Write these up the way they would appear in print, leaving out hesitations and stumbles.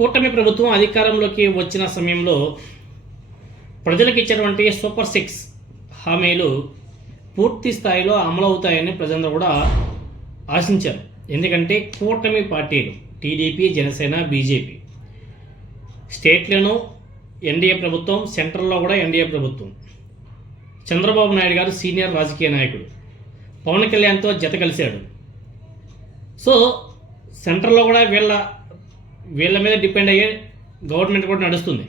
కూటమి ప్రభుత్వం అధికారంలోకి వచ్చిన సమయంలో ప్రజలకు ఇచ్చినటువంటి సూపర్ 6 హామీలు పూర్తి స్థాయిలో అమలవుతాయని ప్రజలందరూ కూడా ఆశించారు. ఎందుకంటే కూటమి పార్టీలు టీడీపీ, జనసేన, బీజేపీ స్టేట్లను ఎన్డీఏ ప్రభుత్వం, సెంట్రల్లో కూడా ఎన్డీఏ ప్రభుత్వం, చంద్రబాబు నాయుడు గారు సీనియర్ రాజకీయ నాయకుడు, పవన్ కళ్యాణ్తో జత కలిశాడు. సో సెంట్రల్లో కూడా వీళ్ళ మీద డిపెండ్ అయ్యే గవర్నమెంట్ కూడా నడుస్తుంది.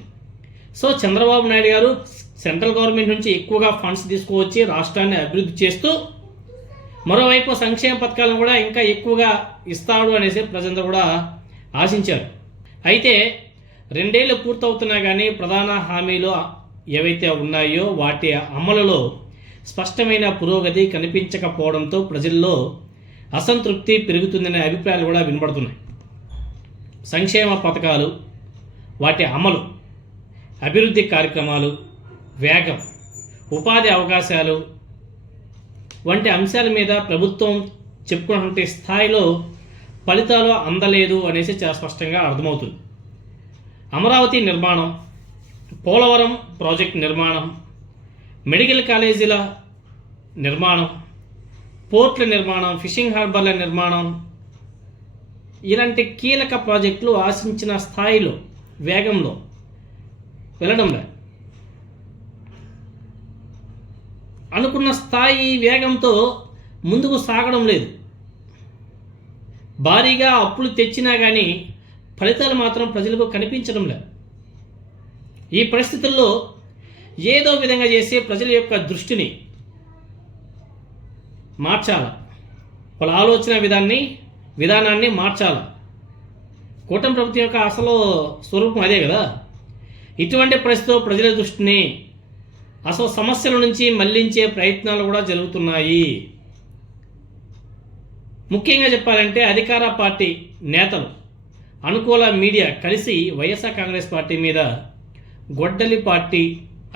సో చంద్రబాబు నాయుడు గారు సెంట్రల్ గవర్నమెంట్ నుంచి ఎక్కువగా ఫండ్స్ తీసుకువచ్చి రాష్ట్రాన్ని అభివృద్ధి చేస్తూ మరోవైపు సంక్షేమ పథకాలను కూడా ఇంకా ఎక్కువగా ఇస్తాడు అనేసి ప్రజలందరూ కూడా ఆశించారు. అయితే 2 ఏళ్ళు పూర్తవుతున్నా కానీ ప్రధాన హామీలు ఏవైతే ఉన్నాయో వాటి అమలులో స్పష్టమైన పురోగతి కనిపించకపోవడంతో ప్రజల్లో అసంతృప్తి పెరుగుతుందనే అభిప్రాయాలు కూడా వినపడుతున్నాయి. సంక్షేమ పథకాలు, వాటి అమలు, అభివృద్ధి కార్యక్రమాలు, వేగం, ఉపాధి అవకాశాలు వంటి అంశాల మీద ప్రభుత్వం చెప్పుకున్నటువంటి స్థాయిలో ఫలితాలు అందలేదు అనేసి చాలా స్పష్టంగా అర్థమవుతుంది. అమరావతి నిర్మాణం, పోలవరం ప్రాజెక్టు నిర్మాణం, మెడికల్ కాలేజీల నిర్మాణం, పోర్ట్ల నిర్మాణం, ఫిషింగ్ హార్బర్ల నిర్మాణం ఇలాంటి కీలక ప్రాజెక్టులు ఆశించిన స్థాయిలో వేగంలో వెళ్ళడం లేదు. అనుకున్న స్థాయి వేగంతో ముందుకు సాగడం లేదు. భారీగా అప్పులు తెచ్చినా కానీ ఫలితాలు మాత్రం ప్రజలకు కనిపించడం లేదు. ఈ పరిస్థితుల్లో ఏదో విధంగా చేసి ప్రజల యొక్క దృష్టిని మార్చాల, వాళ్ళ ఆలోచన విధానాన్ని మార్చాల. కూటమి ప్రభుత్వం యొక్క అసలు స్వరూపం అదే కదా. ఇటువంటి పరిస్థితిలో ప్రజల దృష్టిని అసలు సమస్యల నుంచి మళ్లించే ప్రయత్నాలు కూడా జరుగుతున్నాయి. ముఖ్యంగా చెప్పాలంటే అధికార పార్టీ నేతలు, అనుకూల మీడియా కలిసి వైఎస్ఆర్ కాంగ్రెస్ పార్టీ మీద గొడ్డలి పార్టీ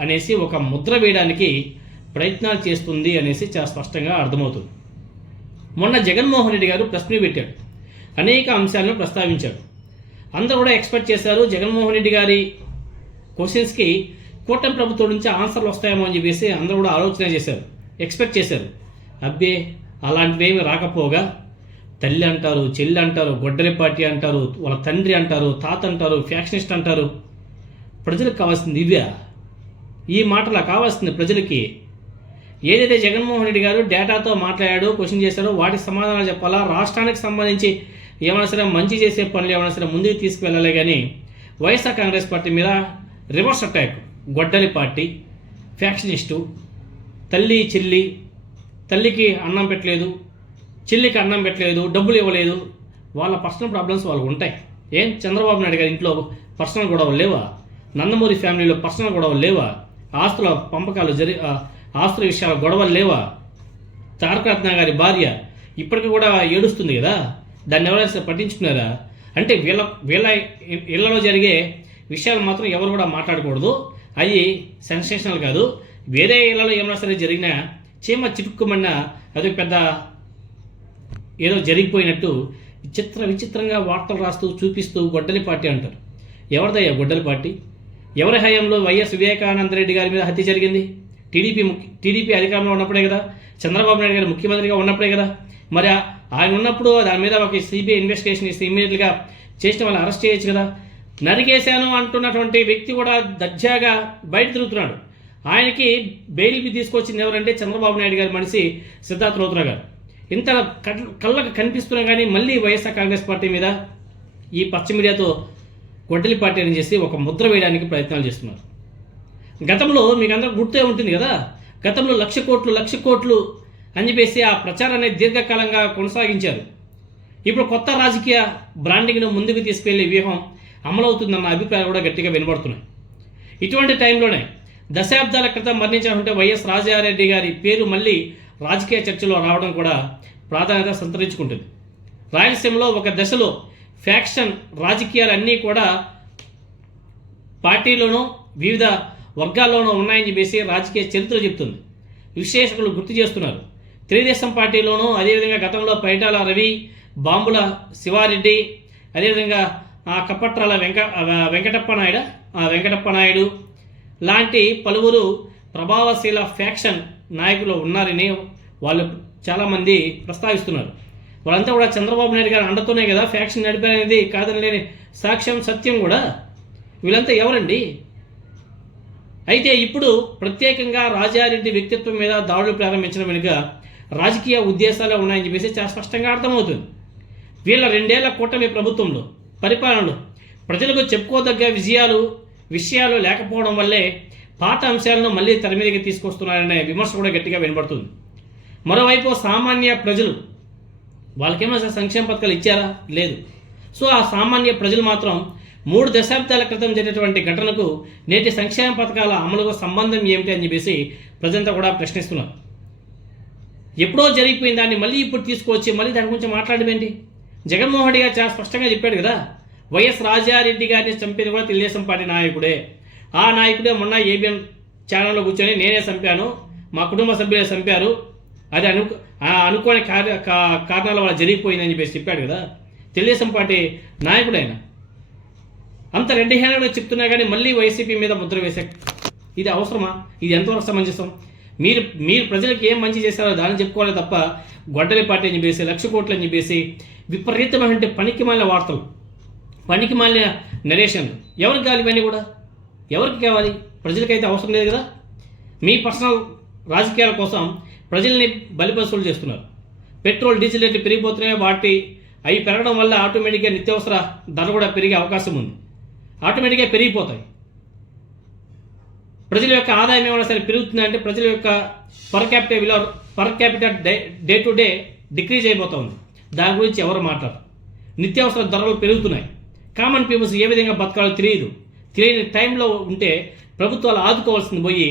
అనేసి ఒక ముద్ర వేయడానికి ప్రయత్నాలు చేస్తుంది అనేసి చాలా స్పష్టంగా అర్థమవుతుంది. మొన్న జగన్మోహన్ రెడ్డి గారు ప్రెస్ మీట్ పెట్టాడు, అనేక అంశాలను ప్రస్తావించాడు. అందరూ కూడా ఎక్స్పెక్ట్ చేశారు జగన్మోహన్ రెడ్డి గారి క్వశ్చన్స్కి కూటమి ప్రభుత్వం నుంచి ఆన్సర్లు వస్తాయేమో అని చెప్పేసి అందరూ కూడా ఆలోచన చేశారు, ఎక్స్పెక్ట్ చేశారు. అబ్బే అలాంటివేమీ రాకపోగా తల్లి అంటారు, చెల్లి అంటారు, గొడ్డలి పార్టీ అంటారు, వాళ్ళ తండ్రి అంటారు, తాత అంటారు, ఫ్యాక్షనిస్ట్ అంటారు. ప్రజలకు కావాల్సింది ఇవే. ఈ మాటలా కావాల్సింది ప్రజలకి. ఏదైతే జగన్మోహన్ రెడ్డి గారు డేటాతో మాట్లాడాడో, క్వశ్చన్ చేశాడో వాటికి సమాధానాలు చెప్పాలా. రాష్ట్రానికి సంబంధించి ఏమైనా సరే మంచి చేసే పనులు ఏమైనా సరే ముందుకు తీసుకువెళ్ళాలి. కానీ వైఎస్ఆర్ కాంగ్రెస్ పార్టీ మీద రివర్స్ అటాక్, గొడ్డలి పార్టీ, ఫ్యాక్షనిస్టు, తల్లి చెల్లి, తల్లికి అన్నం పెట్టలేదు, చెల్లికి అన్నం పెట్టలేదు, డబ్బులు ఇవ్వలేదు, వాళ్ళ పర్సనల్ ప్రాబ్లమ్స్ వాళ్ళకు ఉంటాయి. ఏం చంద్రబాబు నాయుడు గారి ఇంట్లో పర్సనల్ గొడవలు లేవా? నందమూరి ఫ్యామిలీలో పర్సనల్ గొడవలు లేవా? ఆస్తుల పంపకాలు ఆస్తుల విషయాల గొడవలు లేవా? తారకరత్న గారి భార్య ఇప్పటికీ కూడా ఏడుస్తుంది కదా, దాన్ని ఎవరైనా పట్టించుకున్నారా? అంటే వీళ్ళ ఇళ్లలో జరిగే విషయాలు మాత్రం ఎవరు కూడా మాట్లాడకూడదు, అది సెన్సేషనల్ కాదు. వేరే ఇళ్లలో ఏమైనా సరే జరిగినా చీమ చిటుక్కుమన్నా అది పెద్ద ఏదో జరిగిపోయినట్టు విచిత్రంగా వార్తలు రాస్తూ చూపిస్తూ గొడ్డలి పార్టీ అంటారు. ఎవరిదయ్యా గొడ్డలి పార్టీ? ఎవరి హయాంలో వైఎస్ వివేకానంద రెడ్డి గారి మీద హత్య జరిగింది? టీడీపీ అధికారంలో ఉన్నప్పుడే కదా, చంద్రబాబు నాయుడు గారు ముఖ్యమంత్రిగా ఉన్నప్పుడే కదా. మరి ఆయన ఉన్నప్పుడు దాని మీద ఒక సిబిఐ ఇన్వెస్టిగేషన్ ఇస్తే ఇమ్మీడియట్గా చేసిన వాళ్ళని అరెస్ట్ చేయొచ్చు కదా. నరికేశాను అంటున్నటువంటి వ్యక్తి కూడా దర్జాగా బయట తిరుగుతున్నాడు. ఆయనకి బెయిల్కి తీసుకొచ్చింది ఎవరంటే చంద్రబాబు నాయుడు గారి మనిషి సిద్ధార్థ రౌత్రా గారు. ఇంత కళ్ళకు కనిపిస్తున్నా కానీ మళ్ళీ వైఎస్ఆర్ కాంగ్రెస్ పార్టీ మీద ఈ పచ్చ మీడియాతో గొడ్డలి పార్టీ అని చేసి ఒక ముద్ర వేయడానికి ప్రయత్నాలు చేస్తున్నారు. గతంలో మీకు అందరూ గుర్తే ఉంటుంది కదా, గతంలో 1,00,00,000 కోట్లు అని చెప్పేసి ఆ ప్రచారాన్ని దీర్ఘకాలంగా కొనసాగించారు. ఇప్పుడు కొత్త రాజకీయ బ్రాండింగ్ను ముందుకు తీసుకెళ్లే వ్యూహం అమలవుతుందన్న అభిప్రాయాలు కూడా గట్టిగా వినబడుతున్నాయి. ఇటువంటి టైంలోనే దశాబ్దాల క్రితం మరణించినటువంటి వైఎస్ రాజారెడ్డి గారి పేరు మళ్ళీ రాజకీయ చర్చలో రావడం కూడా ప్రాధాన్యత సంతరించుకుంటుంది. రాయలసీమలో ఒక దశలో ఫ్యాక్షన్ రాజకీయాలన్నీ కూడా పార్టీలోనూ వివిధ వర్గాల్లోనూ ఉన్నాయని చెప్పేసి రాజకీయ చరిత్ర చెబుతుంది. విశ్లేషకులు గుర్తు చేస్తున్నారు. తెలుగుదేశం పార్టీలోనూ అదేవిధంగా గతంలో పైటాల రవి, బాంబుల శివారెడ్డి, అదేవిధంగా కపట్రాల వెంకటప్ప నాయుడు లాంటి పలువురు ప్రభావశీల ఫ్యాక్షన్ నాయకులు ఉన్నారని వాళ్ళు చాలామంది ప్రస్తావిస్తున్నారు. వాళ్ళంతా కూడా చంద్రబాబు నాయుడు గారు అండతోనే కదా ఫ్యాక్షన్ నడిపారనేది కాదని లేని సాక్ష్యం సత్యం కూడా. వీళ్ళంతా ఎవరండి? అయితే ఇప్పుడు ప్రత్యేకంగా రాజారెడ్డి వ్యక్తిత్వం మీద దాడులు ప్రారంభించడం వెనుక రాజకీయ ఉద్దేశాలే ఉన్నాయని చెప్పేసి చాలా స్పష్టంగా అర్థమవుతుంది. వీళ్ళ 2 ఏళ్ల కూటమి ప్రభుత్వంలో పరిపాలనలో ప్రజలకు చెప్పుకోదగ్గ విషయాలు లేకపోవడం వల్లే పాత అంశాలను మళ్ళీ తెర మీదకి తీసుకొస్తున్నారనే విమర్శ కూడా గట్టిగా వినబడుతుంది. మరోవైపు సామాన్య ప్రజలు వాళ్ళకేమో సంక్షేమ పథకాలు ఇచ్చారా? లేదు. సో ఆ సామాన్య ప్రజలు మాత్రం 3 దశాబ్దాల క్రితం జరిగినటువంటి ఘటనకు నేటి సంక్షేమ పథకాల అమలుకు సంబంధం ఏమిటి అని చెప్పేసి ప్రజలంతా కూడా ప్రశ్నిస్తున్నారు. ఎప్పుడో జరిగిపోయిన దాన్ని మళ్ళీ ఇప్పుడు తీసుకువచ్చి మళ్ళీ దాని గురించి మాట్లాడడం ఏంటి? జగన్మోహన్ రెడ్డి గారు చాలా స్పష్టంగా చెప్పాడు కదా, వైఎస్ రాజారెడ్డి గారిని చంపేది కూడా తెలుగుదేశం పార్టీ నాయకుడే. ఆ నాయకుడే మొన్న ఏబిఎన్ ఛానల్లో కూర్చొని నేనే చంపాను, మా కుటుంబ సభ్యులే చంపారు, అది అనుకోని కారణాల వల్ల జరిగిపోయిందని చెప్పేసి చెప్పాడు కదా. తెలుగుదేశం పార్టీ నాయకుడు ఆయన. అంత రెడ్డి హ్యాండ్గా చెప్తున్నా కానీ మళ్ళీ వైసీపీ మీద ముద్ర వేశారు. ఇది అవసరమా? ఇది ఎంతవరకు సమంజసం? మీరు ప్రజలకు ఏం మంచి చేశారో దాన్ని చెప్పుకోవాలి తప్ప గొడ్డలి పార్టీ అని చెప్పేసి 1,00,000 కోట్లు అని చెప్పేసి విపరీతమైన పనికి మాలిన వార్తలు, పనికి మాలిన నరేషన్లు ఎవరికి కావాలి? ఇవన్నీ కూడా ఎవరికి కావాలి? ప్రజలకైతే అవసరం లేదు కదా. మీ పర్సనల్ రాజకీయాల కోసం ప్రజల్ని బలిపశువులు చేస్తున్నారు. పెట్రోల్ డీజిల్ రేట్లు పెరిగిపోతున్నాయి. అవి పెరగడం వల్ల ఆటోమేటిక్గా నిత్యావసర ధర కూడా పెరిగే అవకాశం ఉంది. ఆటోమేటిక్గా పెరిగిపోతాయి. ప్రజల యొక్క ఆదాయం ఏమైనా సరే పెరుగుతుందంటే ప్రజల యొక్క per capital day to day decrease అయిపోతుంది. దాని గురించి ఎవరు మాట్లాడరు. నిత్యావసర ధరలు పెరుగుతున్నాయి. కామన్ పీపుల్స్ ఏ విధంగా బతకాలో తెలియని టైంలో ఉంటే ప్రభుత్వాలు ఆదుకోవాల్సింది పోయి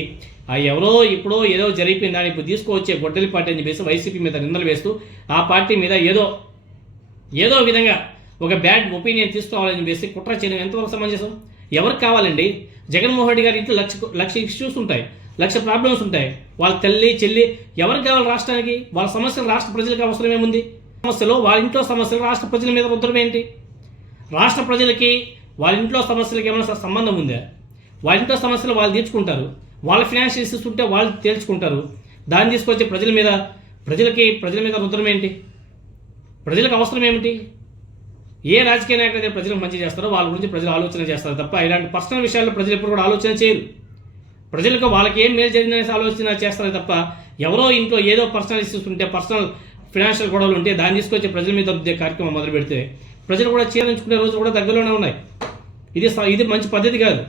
ఎవరో ఇప్పుడో ఏదో జరిగిపోయింది దాన్ని ఇప్పుడు తీసుకువచ్చే గొడ్డలి పార్టీ అని చెప్పేసి వైసీపీ మీద నిందలు వేస్తూ ఆ పార్టీ మీద ఏదో విధంగా ఒక బ్యాడ్ ఒపీనియన్ తీసుకోవాలని చెప్పేసి కుట్ర చేయడం ఎంతవరకు సమంజసం? ఎవరికి కావాలండి? జగన్మోహన్ రెడ్డి గారి ఇంట్లో 1,00,000 ఇష్యూస్ ఉంటాయి, 1,00,000 ప్రాబ్లమ్స్ ఉంటాయి. వాళ్ళ తల్లి చెల్లి ఎవరికి కావాలి? రాష్ట్రానికి వాళ్ళ సమస్యలు రాష్ట్ర ప్రజలకు అవసరం ఏముంది? సమస్యలు వాళ్ళ ఇంట్లో సమస్యలు రాష్ట్ర ప్రజల మీద రుద్దడం ఏంటి? రాష్ట్ర ప్రజలకి వాళ్ళ ఇంట్లో సమస్యలకి ఏమైనా సంబంధం ఉందా? వాళ్ళ ఇంట్లో సమస్యలు వాళ్ళు తీర్చుకుంటారు. వాళ్ళ ఫైనాన్షియల్ ఇష్యూస్ ఉంటే వాళ్ళు తేల్చుకుంటారు. దాన్ని తీసుకొచ్చి ప్రజల మీద రుద్దడం ఏంటి? ప్రజలకు అవసరం ఏమిటి? ఏ రాజకీయ నాయకులు అయితే ప్రజలకు మంచి చేస్తారో వాళ్ళ గురించి ప్రజలు ఆలోచన చేస్తారు తప్ప ఇలాంటి పర్సనల్ విషయాల్లో ప్రజలు ఎప్పుడు కూడా ఆలోచన చేయరు. ప్రజలకు వాళ్ళకి ఏం మేలు జరిగిందనేసి ఆలోచన చేస్తారు తప్ప ఎవరో ఇంట్లో ఏదో పర్సనల్ ఇష్యూస్ ఉంటే, పర్సనల్ ఫైనాన్షియల్ గొడవలు ఉంటే దాన్ని తీసుకొచ్చి ప్రజల మీద రుద్దే కార్యక్రమం మొదలు పెడితే ప్రజలు కూడా చేయించుకునే రోజు కూడా దగ్గరలోనే ఉన్నాయి. ఇది మంచి పద్ధతి కాదు.